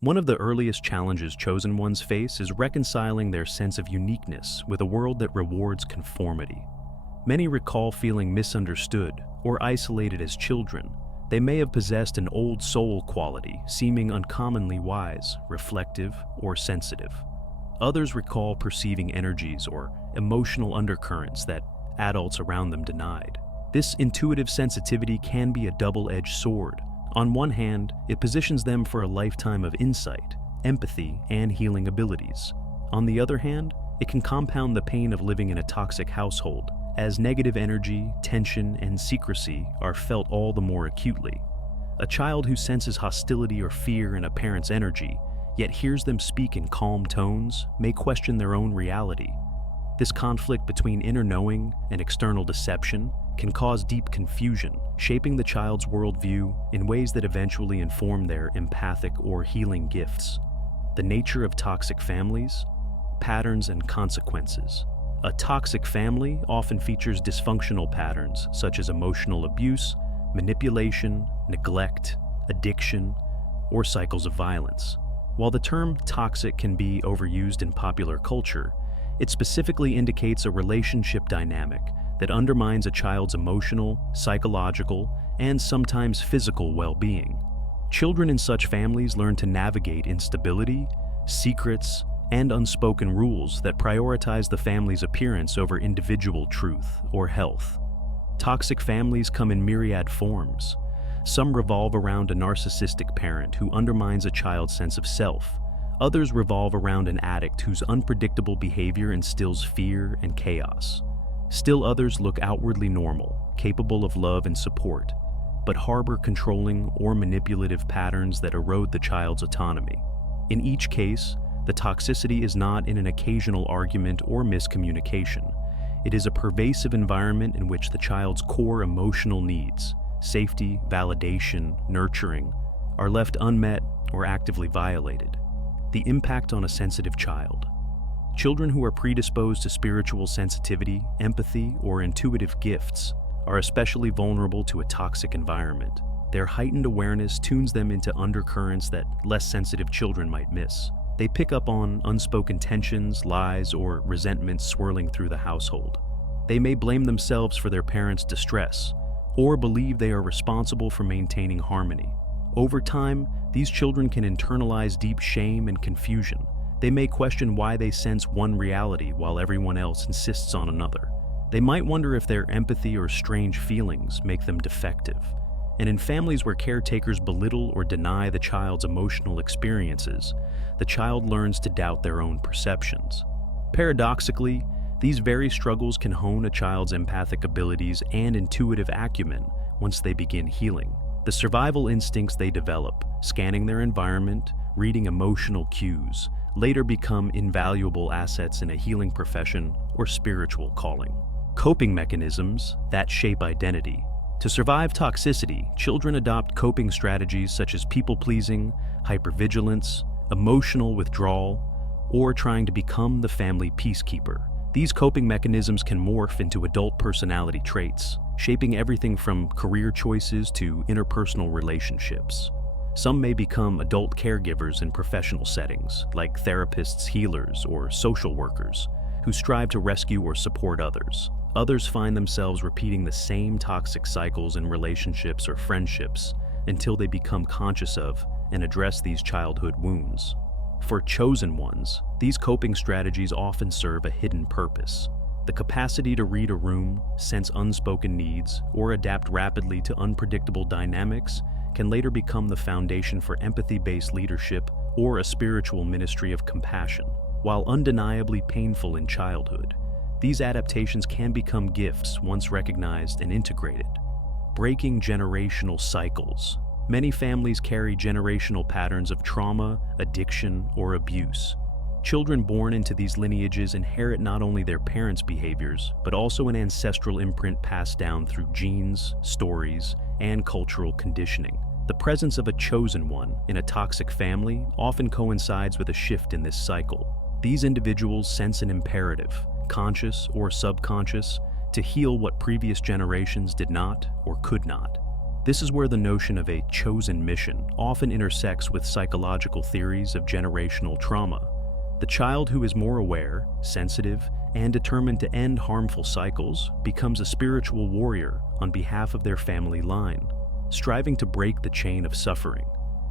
One of the earliest challenges chosen ones face is reconciling their sense of uniqueness with a world that rewards conformity. Many recall feeling misunderstood or isolated as children. They may have possessed an old soul quality, seeming uncommonly wise, reflective, or sensitive. Others recall perceiving energies or emotional undercurrents that adults around them denied. This intuitive sensitivity can be a double-edged sword. On one hand, it positions them for a lifetime of insight, empathy, and healing abilities. On the other hand, it can compound the pain of living in a toxic household, as negative energy, tension, and secrecy are felt all the more acutely. A child who senses hostility or fear in a parent's energy, yet hears them speak in calm tones, may question their own reality. This conflict between inner knowing and external deception can cause deep confusion, shaping the child's worldview in ways that eventually inform their empathic or healing gifts. The nature of toxic families, patterns and consequences. A toxic family often features dysfunctional patterns such as emotional abuse, manipulation, neglect, addiction, or cycles of violence. While the term toxic can be overused in popular culture, it specifically indicates a relationship dynamic that undermines a child's emotional, psychological, and sometimes physical well-being. Children in such families learn to navigate instability, secrets, and unspoken rules that prioritize the family's appearance over individual truth or health. Toxic families come in myriad forms. Some revolve around a narcissistic parent who undermines a child's sense of self. Others revolve around an addict whose unpredictable behavior instills fear and chaos. Still others look outwardly normal, capable of love and support, but harbor controlling or manipulative patterns that erode the child's autonomy. In each case, the toxicity is not in an occasional argument or miscommunication. It is a pervasive environment in which the child's core emotional needs, safety, validation, nurturing, are left unmet or actively violated. The impact on a sensitive child. Children who are predisposed to spiritual sensitivity, empathy, or intuitive gifts are especially vulnerable to a toxic environment. Their heightened awareness tunes them into undercurrents that less sensitive children might miss. They pick up on unspoken tensions, lies, or resentments swirling through the household. They may blame themselves for their parents' distress, or believe they are responsible for maintaining harmony. Over time, these children can internalize deep shame and confusion. They may question why they sense one reality while everyone else insists on another. They might wonder if their empathy or strange feelings make them defective. And in families where caretakers belittle or deny the child's emotional experiences, the child learns to doubt their own perceptions. Paradoxically, these very struggles can hone a child's empathic abilities and intuitive acumen once they begin healing. The survival instincts they develop, scanning their environment, reading emotional cues, later become invaluable assets in a healing profession or spiritual calling. Coping mechanisms that shape identity. To survive toxicity, children adopt coping strategies such as people-pleasing, hypervigilance, emotional withdrawal, or trying to become the family peacekeeper. These coping mechanisms can morph into adult personality traits, shaping everything from career choices to interpersonal relationships. Some may become adult caregivers in professional settings, like therapists, healers, or social workers, who strive to rescue or support others. Others find themselves repeating the same toxic cycles in relationships or friendships until they become conscious of and address these childhood wounds. For chosen ones, these coping strategies often serve a hidden purpose. The capacity to read a room, sense unspoken needs, or adapt rapidly to unpredictable dynamics can later become the foundation for empathy-based leadership or a spiritual ministry of compassion. While undeniably painful in childhood, these adaptations can become gifts once recognized and integrated. Breaking generational cycles. Many families carry generational patterns of trauma, addiction, or abuse. Children born into these lineages inherit not only their parents' behaviors, but also an ancestral imprint passed down through genes, stories, and cultural conditioning. The presence of a chosen one in a toxic family often coincides with a shift in this cycle. These individuals sense an imperative, conscious or subconscious, to heal what previous generations did not or could not. This is where the notion of a chosen mission often intersects with psychological theories of generational trauma. The child who is more aware, sensitive, and determined to end harmful cycles becomes a spiritual warrior on behalf of their family line, striving to break the chain of suffering.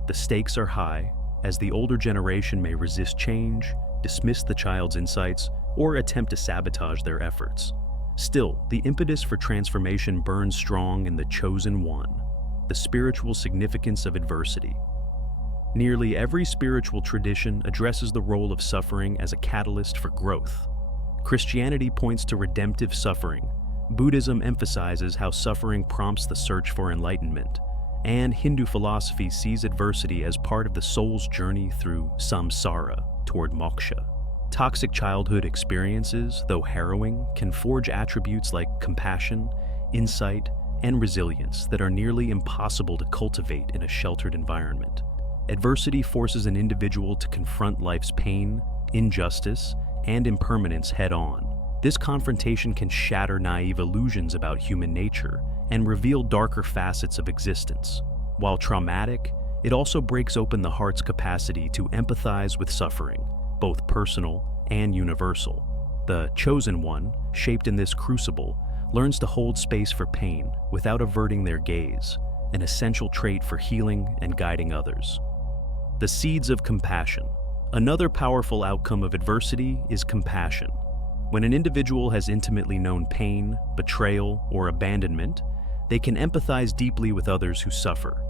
The stakes are high, as the older generation may resist change, dismiss the child's insights, or attempt to sabotage their efforts. Still, the impetus for transformation burns strong in the chosen one, the spiritual significance of adversity. Nearly every spiritual tradition addresses the role of suffering as a catalyst for growth. Christianity points to redemptive suffering, Buddhism emphasizes how suffering prompts the search for enlightenment, and Hindu philosophy sees adversity as part of the soul's journey through samsara toward moksha. Toxic childhood experiences, though harrowing, can forge attributes like compassion, insight, and resilience that are nearly impossible to cultivate in a sheltered environment. Adversity forces an individual to confront life's pain, injustice, and impermanence head-on. This confrontation can shatter naive illusions about human nature and reveal darker facets of existence. While traumatic, it also breaks open the heart's capacity to empathize with suffering, both personal and universal. The chosen one, shaped in this crucible, learns to hold space for pain without averting their gaze, an essential trait for healing and guiding others. The seeds of compassion. Another powerful outcome of adversity is compassion. When an individual has intimately known pain, betrayal, or abandonment, they can empathize deeply with others who suffer.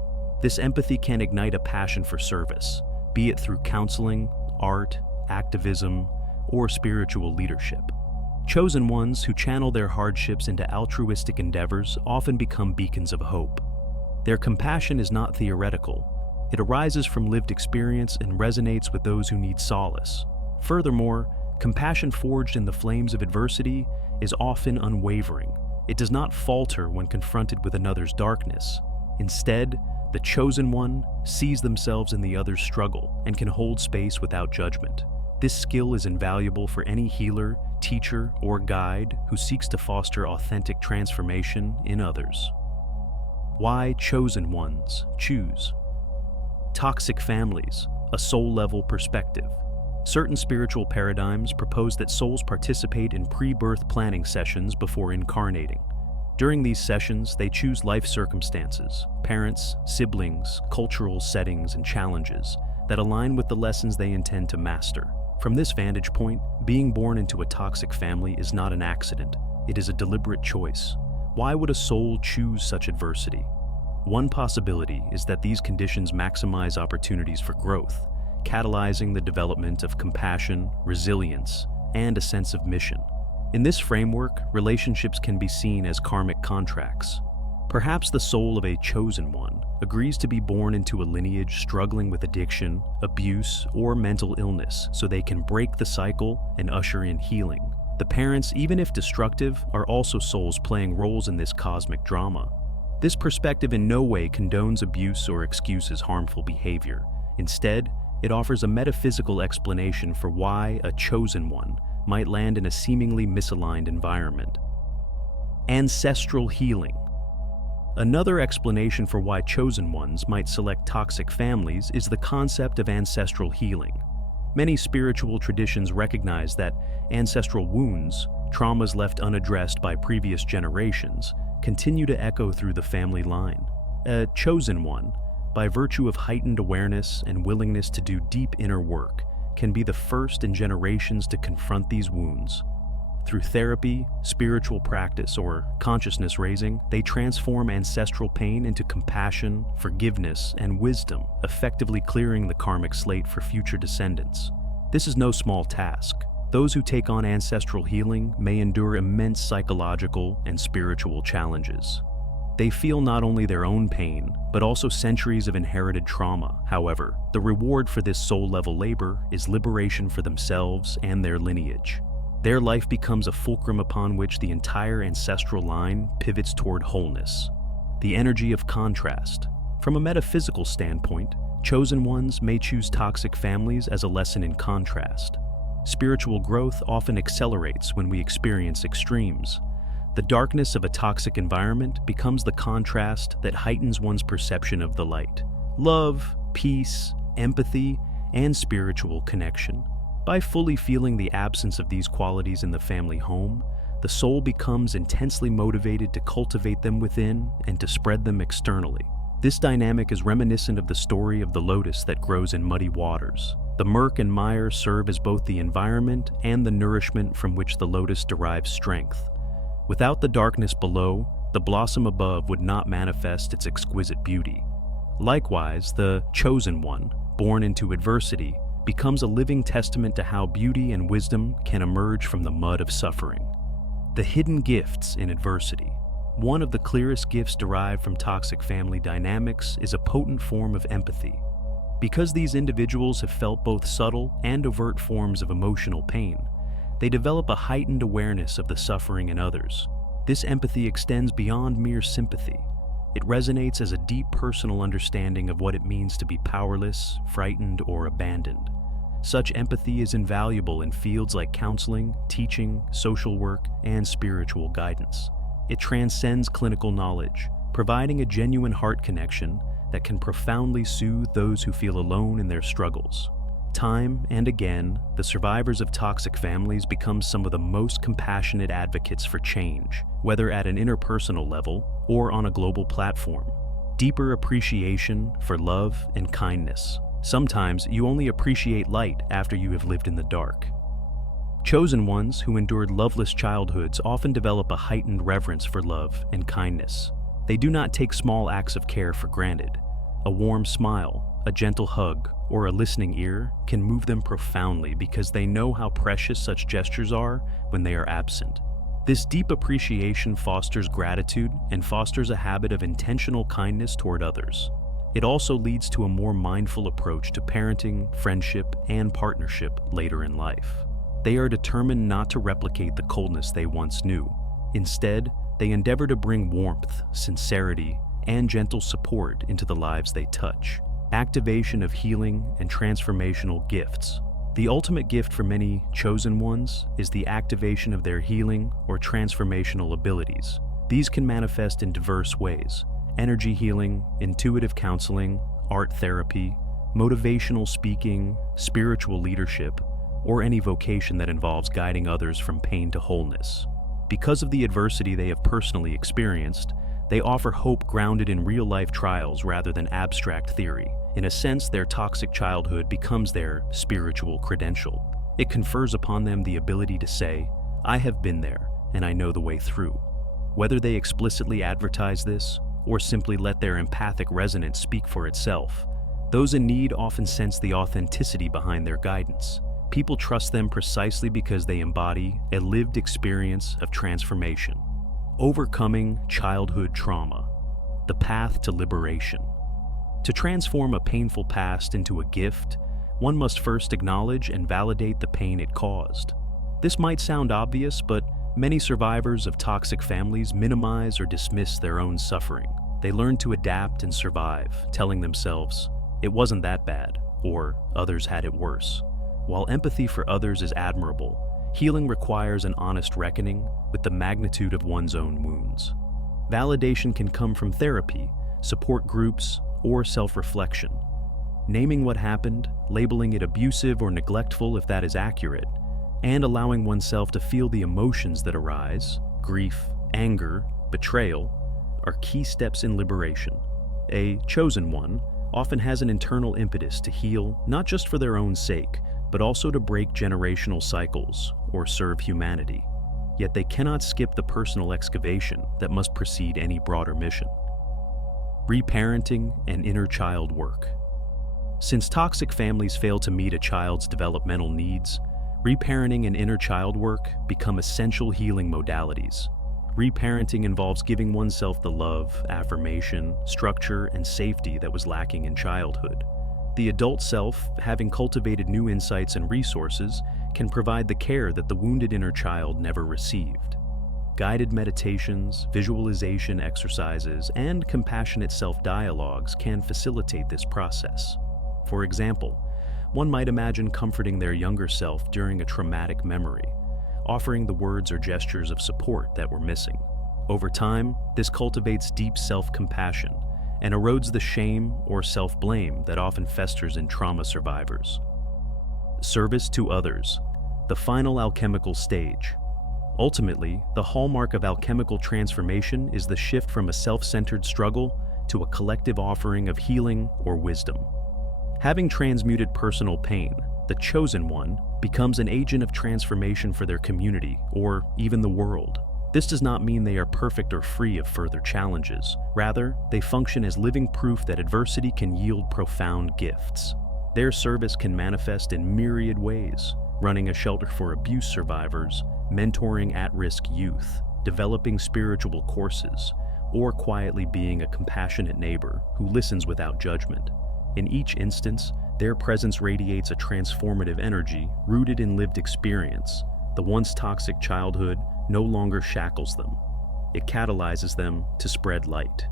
This empathy can ignite a passion for service, be it through counseling, art, activism, or spiritual leadership. Chosen ones who channel their hardships into altruistic endeavors often become beacons of hope. Their compassion is not theoretical. It arises from lived experience and resonates with those who need solace. Furthermore, compassion forged in the flames of adversity is often unwavering. It does not falter when confronted with another's darkness. Instead, the chosen one sees themselves in the other's struggle and can hold space without judgment. This skill is invaluable for any healer, teacher, or guide who seeks to foster authentic transformation in others. Why chosen ones choose? Toxic families, a soul-level perspective. Certain spiritual paradigms propose that souls participate in pre-birth planning sessions before incarnating. During these sessions, they choose life circumstances, parents, siblings, cultural settings, and challenges that align with the lessons they intend to master. From this vantage point, being born into a toxic family is not an accident. It is a deliberate choice. Why would a soul choose such adversity? One possibility is that these conditions maximize opportunities for growth, catalyzing the development of compassion, resilience, and a sense of mission. In this framework, relationships can be seen as karmic contracts. Perhaps the soul of a chosen one agrees to be born into a lineage struggling with addiction, abuse, or mental illness so they can break the cycle and usher in healing. The parents, even if destructive, are also souls playing roles in this cosmic drama. This perspective in no way condones abuse or excuses harmful behavior. Instead, it offers a metaphysical explanation for why a chosen one might land in a seemingly misaligned environment. Ancestral healing. Another explanation for why chosen ones might select toxic families is the concept of ancestral healing. Many spiritual traditions recognize that ancestral wounds, traumas left unaddressed by previous generations, continue to echo through the family line. A chosen one, by virtue of heightened awareness and willingness to do deep inner work, can be the first in generations to confront these wounds. Through therapy, spiritual practice, or consciousness raising, they transform ancestral pain into compassion, forgiveness, and wisdom, effectively clearing the karmic slate for future descendants. This is no small task. Those who take on ancestral healing may endure immense psychological and spiritual challenges. They feel not only their own pain, but also centuries of inherited trauma. However, the reward for this soul-level labor is liberation for themselves and their lineage. Their life becomes a fulcrum upon which the entire ancestral line pivots toward wholeness. The energy of contrast. From a metaphysical standpoint, chosen ones may choose toxic families as a lesson in contrast. Spiritual growth often accelerates when we experience extremes. The darkness of a toxic environment becomes the contrast that heightens one's perception of the light. Love, peace, empathy, and spiritual connection. By fully feeling the absence of these qualities in the family home, the soul becomes intensely motivated to cultivate them within and to spread them externally. This dynamic is reminiscent of the story of the lotus that grows in muddy waters. The murk and mire serve as both the environment and the nourishment from which the lotus derives strength. Without the darkness below, the blossom above would not manifest its exquisite beauty. Likewise, the chosen one, born into adversity, becomes a living testament to how beauty and wisdom can emerge from the mud of suffering. The hidden gifts in adversity. One of the clearest gifts derived from toxic family dynamics is a potent form of empathy. Because these individuals have felt both subtle and overt forms of emotional pain, they develop a heightened awareness of the suffering in others. This empathy extends beyond mere sympathy. It resonates as a deep personal understanding of what it means to be powerless, frightened, or abandoned. Such empathy is invaluable in fields like counseling, teaching, social work, and spiritual guidance. It transcends clinical knowledge, providing a genuine heart connection that can profoundly soothe those who feel alone in their struggles. Time and again, the survivors of toxic families become some of the most compassionate advocates for change, whether at an interpersonal level or on a global platform. Deeper appreciation for love and kindness. Sometimes you only appreciate light after you have lived in the dark. Chosen ones who endured loveless childhoods often develop a heightened reverence for love and kindness. They do not take small acts of care for granted. A warm smile, a gentle hug, or a listening ear can move them profoundly because they know how precious such gestures are when they are absent. This deep appreciation fosters gratitude and fosters a habit of intentional kindness toward others. It also leads to a more mindful approach to parenting, friendship, and partnership later in life. They are determined not to replicate the coldness they once knew. Instead, they endeavor to bring warmth, sincerity, and gentle support into the lives they touch. Activation of healing and transformational gifts. The ultimate gift for many chosen ones is the activation of their healing or transformational abilities. These can manifest in diverse ways: energy healing, intuitive counseling, art therapy, motivational speaking, spiritual leadership, or any vocation that involves guiding others from pain to wholeness. Because of the adversity they have personally experienced, they offer hope grounded in real-life trials rather than abstract theory. In a sense, their toxic childhood becomes their spiritual credential. It confers upon them the ability to say, "I have been there, and I know the way through." Whether they explicitly advertise this, or simply let their empathic resonance speak for itself, those in need often sense the authenticity behind their guidance. People trust them precisely because they embody a lived experience of transformation. Overcoming childhood trauma. The path to liberation. To transform a painful past into a gift, one must first acknowledge and validate the pain it caused. This might sound obvious, but many survivors of toxic families minimize or dismiss their own suffering. They learn to adapt and survive, telling themselves, "It wasn't that bad," or "Others had it worse." While empathy for others is admirable, healing requires an honest reckoning with the magnitude of one's own wounds. Validation can come from therapy, support groups, or self-reflection. Naming what happened, labeling it abusive or neglectful if that is accurate, and allowing oneself to feel the emotions that arise, grief, anger, betrayal, are key steps in liberation. A chosen one often has an internal impetus to heal not just for their own sake, but also to break generational cycles or serve humanity. Yet they cannot skip the personal excavation that must precede any broader mission. Reparenting and inner child work. Since toxic families fail to meet a child's developmental needs, reparenting and inner child work become essential healing modalities. Reparenting involves giving oneself the love, affirmation, structure, and safety that was lacking in childhood. The adult self, having cultivated new insights and resources, can provide the care that the wounded inner child never received. Guided meditations, visualization exercises, and compassionate self-dialogues can facilitate this process. For example, one might imagine comforting their younger self during a traumatic memory, offering the words or gestures of support that were missing. Over time, this cultivates deep self-compassion and erodes the shame or self-blame that often festers in trauma survivors. Service to others, the final alchemical stage. Ultimately, the hallmark of alchemical transformation is the shift from a self-centered struggle to a collective offering of healing or wisdom. Having transmuted personal pain, the chosen one becomes an agent of transformation for their community or even the world. This does not mean they are perfect or free of further challenges. Rather, they function as living proof that adversity can yield profound gifts. Their service can manifest in myriad ways, running a shelter for abuse survivors, mentoring at-risk youth, developing spiritual courses, or quietly being a compassionate neighbor who listens without judgment. In each instance, their presence radiates a transformative energy rooted in lived experience. The once toxic childhood no longer shackles them. It catalyzes them to spread light.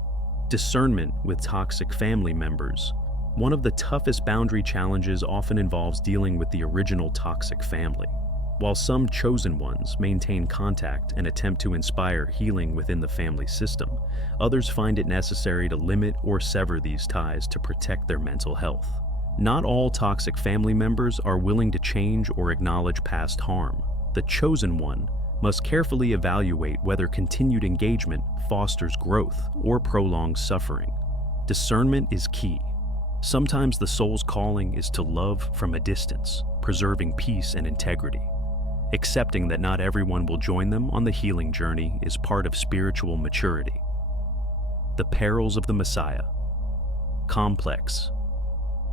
Discernment with toxic family members. One of the toughest boundary challenges often involves dealing with the original toxic family. While some chosen ones maintain contact and attempt to inspire healing within the family system, others find it necessary to limit or sever these ties to protect their mental health. Not all toxic family members are willing to change or acknowledge past harm. The chosen one must carefully evaluate whether continued engagement fosters growth or prolongs suffering. Discernment is key. Sometimes the soul's calling is to love from a distance, preserving peace and integrity. Accepting that not everyone will join them on the healing journey is part of spiritual maturity. The perils of the Messiah. Complex.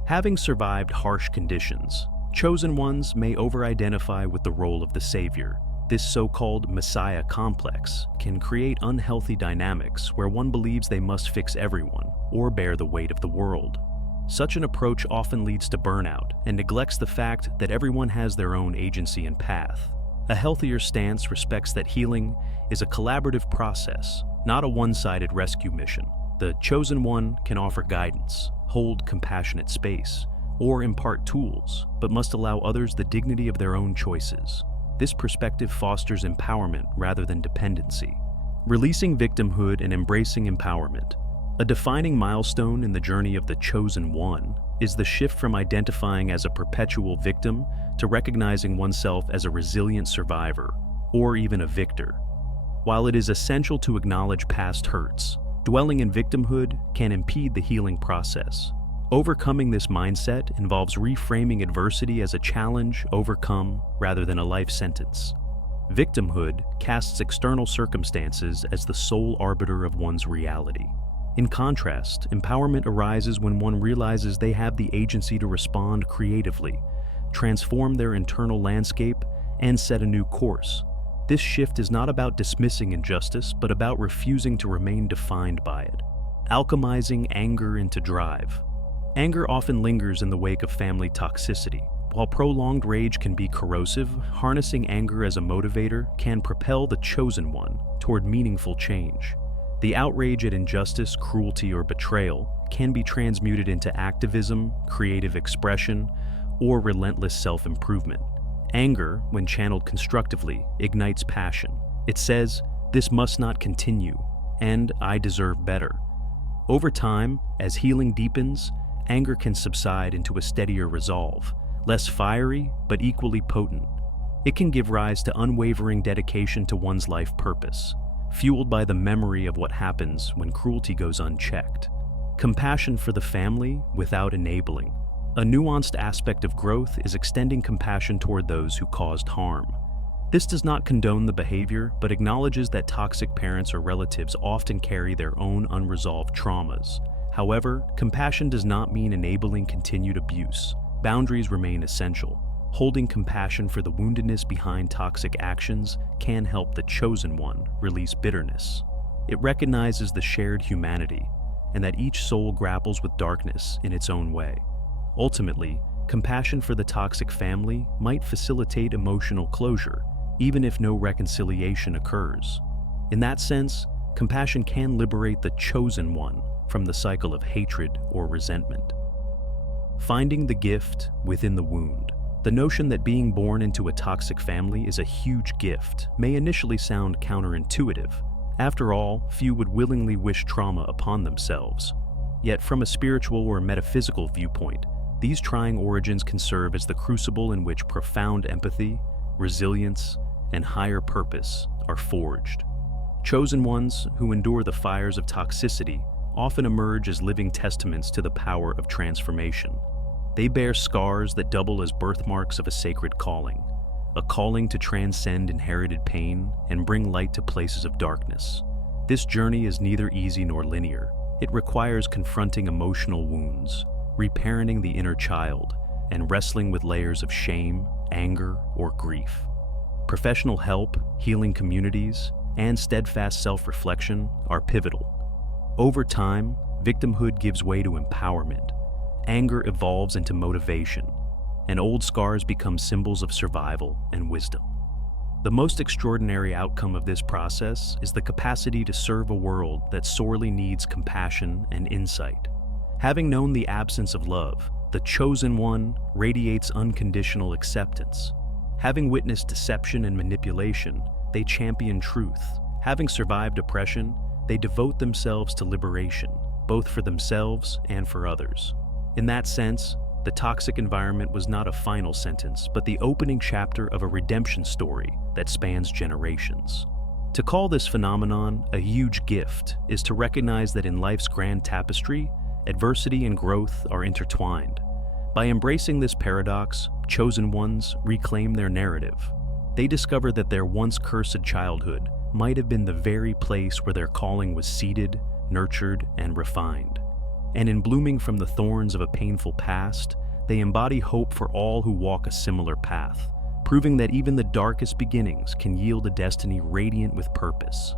Having survived harsh conditions, chosen ones may over-identify with the role of the Savior. This so-called Messiah complex can create unhealthy dynamics where one believes they must fix everyone or bear the weight of the world. Such an approach often leads to burnout and neglects the fact that everyone has their own agency and path. A healthier stance respects that healing is a collaborative process, not a one-sided rescue mission. The chosen one can offer guidance, hold compassionate space, or impart tools, but must allow others the dignity of their own choices. This perspective fosters empowerment rather than dependency. Releasing victimhood and embracing empowerment. A defining milestone in the journey of the chosen one is the shift from identifying as a perpetual victim to recognizing oneself as a resilient survivor, or even a victor. While it is essential to acknowledge past hurts, dwelling in victimhood can impede the healing process. Overcoming this mindset involves reframing adversity as a challenge overcome rather than a life sentence. Victimhood casts external circumstances as the sole arbiter of one's reality. In contrast, empowerment arises when one realizes they have the agency to respond creatively, transform their internal landscape, and set a new course. This shift is not about dismissing injustice, but about refusing to remain defined by it. Alchemizing anger into drive. Anger often lingers in the wake of family toxicity. While prolonged rage can be corrosive, harnessing anger as a motivator can propel the chosen one toward meaningful change. The outrage at injustice, cruelty, or betrayal can be transmuted into activism, creative expression, or relentless self-improvement. Anger, when channeled constructively, ignites passion. It says, "This must not continue," and "I deserve better." Over time, as healing deepens, anger can subside into a steadier resolve, less fiery but equally potent. It can give rise to unwavering dedication to one's life purpose, fueled by the memory of what happens when cruelty goes unchecked. Compassion for the family without enabling. A nuanced aspect of growth is extending compassion toward those who caused harm. This does not condone the behavior, but acknowledges that toxic parents or relatives often carry their own unresolved traumas. However, compassion does not mean enabling continued abuse. Boundaries remain essential. Holding compassion for the woundedness behind toxic actions can help the chosen one release bitterness. It recognizes the shared humanity, and that each soul grapples with darkness in its own way. Ultimately, compassion for the toxic family might facilitate emotional closure, even if no reconciliation occurs. In that sense, compassion can liberate the chosen one from the cycle of hatred or resentment. Finding the gift within the wound. The notion that being born into a toxic family is a huge gift may initially sound counterintuitive. After all, few would willingly wish trauma upon themselves. Yet from a spiritual or metaphysical viewpoint, these trying origins can serve as the crucible in which profound empathy, resilience, and higher purpose are forged. Chosen ones who endure the fires of toxicity often emerge as living testaments to the power of transformation. They bear scars that double as birthmarks of a sacred calling, a calling to transcend inherited pain and bring light to places of darkness. This journey is neither easy nor linear. It requires confronting emotional wounds, reparenting the inner child, and wrestling with layers of shame, anger, or grief. Professional help, healing communities, and steadfast self-reflection are pivotal. Over time, victimhood gives way to empowerment. Anger evolves into motivation, and old scars become symbols of survival and wisdom. The most extraordinary outcome of this process is the capacity to serve a world that sorely needs compassion and insight. Having known the absence of love, the chosen one radiates unconditional acceptance. Having witnessed deception and manipulation, they champion truth. Having survived oppression, they devote themselves to liberation, both for themselves and for others. In that sense, the toxic environment was not a final sentence, but the opening chapter of a redemption story that spans generations. To call this phenomenon a huge gift is to recognize that in life's grand tapestry, adversity and growth are intertwined. By embracing this paradox, chosen ones reclaim their narrative. They discover that their once cursed childhood might have been the very place where their calling was seeded, nurtured, and refined. And in blooming from the thorns of a painful past, they embody hope for all who walk a similar path, proving that even the darkest beginnings can yield a destiny radiant with purpose.